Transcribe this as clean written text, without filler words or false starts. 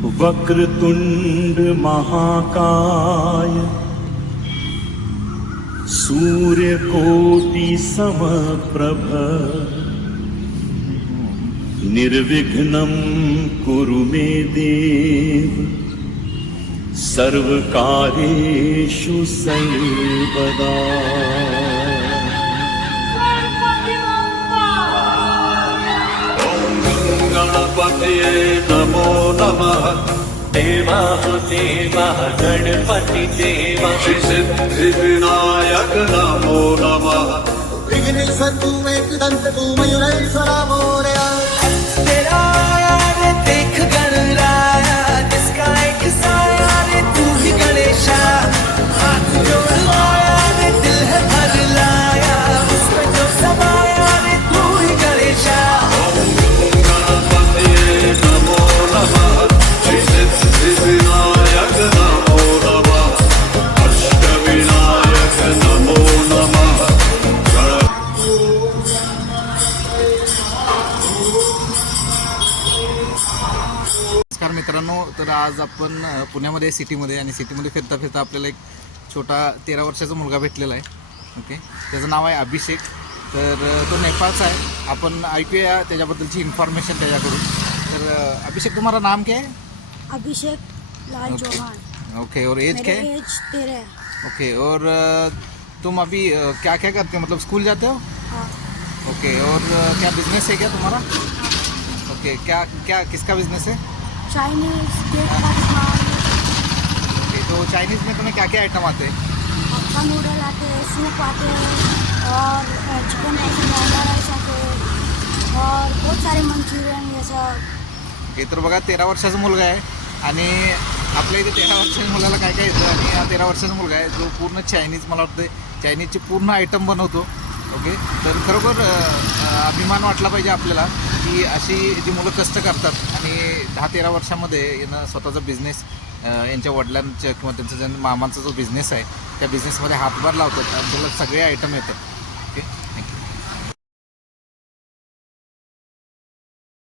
वक्रतुंड महाकाय सूर्यकोटि समप्रभ निर्विघ्नं कुरु मे देव सर्वकार्येषु सर्वदा। गणपतये नमो नमः। देवाः देवाः गणपति देवा। श्री सिद्धिविनायक नमो नमः। विघ्नेश्वर तू एकदंत तू मयूरेश्वर मोरया। तेरा आया रे देख गणराया, जिसका एक साया रे तू ही गणेशा। हाथ जोड़ आया रे दिल है भर लाया, उसमें जो समाया रे तू ही गणेशा। गणपतये नमो नमः। श्री सिद्धिविनायक नमो नमः। अष्टविनायक नमो नमः। नमस्कार मित्रांनो, तर आज आपण पुण्यामध्ये सिटीमध्ये आणि सिटीमध्ये फिरता फिरता आपल्याला एक छोटा 13 वर्षाचा मुलगा भेटलेला आहे. ओके, त्याचं नाव आहे अभिषेक. तर तो नेपाळचा आहे. आपण ऐकूया त्याच्याबद्दलची इन्फॉर्मेशन त्याच्याकडून. तर अभिषेक, तुम्हारा नाम क्या है? अभिषेक लाल ओके. चौहान। ओके, और एज क्या मेरा है? एज 13 है। ओके, और तुम अभी क्या क्या करते हो, मतलब स्कूल जाते हो? हाँ। ओके, और क्या बिजनेस है क्या तुम्हारा? ओके, क्या क्या किसका बिजनेस है? चाइनीज केक का दुकान, ओके, तो चाइनीज़ में तुम्हें क्या क्या आइटम आते हैं? हक्का नूडल आते हैं, सूप आते हैं, और चिकन राइस, मैदा राइस आते हैं, और बहुत सारे मंचुरियन ये सब। ओके, तर बघा 13 वर्षाचा मुलगा आहे आणि आपल्या इथे 13 वर्षाच्या मुलाला काय काय येतं. आणि हा 13 वर्षाचा मुलगा आहे जो पूर्ण चायनीज, मला वाटतं चायनीजचे पूर्ण आयटम बनवतो. ओके, तर खरोखर अभिमान वाटला पाहिजे आपल्याला की अशी जी मुलं कष्ट करतात आणि 10-13 वर्षामध्ये यानं स्वतःचा बिझनेस, यांच्या वडिलांच्या किंवा त्यांचा मामांचा जो बिझनेस आहे त्या बिझनेसमध्ये हातभार लावतात आणि त्याला सगळे आयटम येतात.